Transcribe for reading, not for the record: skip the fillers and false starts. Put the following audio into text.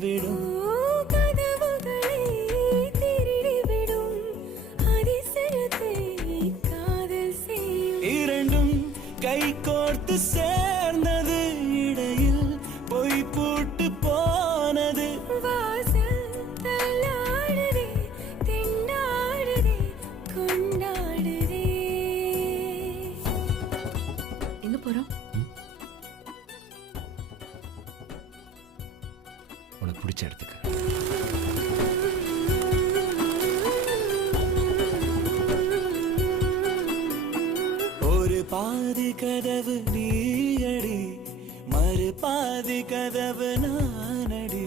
விடும் கதவுகளை திருடிவிடும் அதிசயத்தை காதல் செய்யும் இரண்டும் கை கோர்த்து சேர்ந்தது இடையில் பொய் பூட்டு போனது வாசல் தள்ளாடுதே திண்டாடுதே கொண்டாடுதே எங்க போறோம்? உனக்கு பிடிச்ச இடத்துக்கு. ஒரு பாதி கதவு நீயடி மறு பாதி கதவு நானடி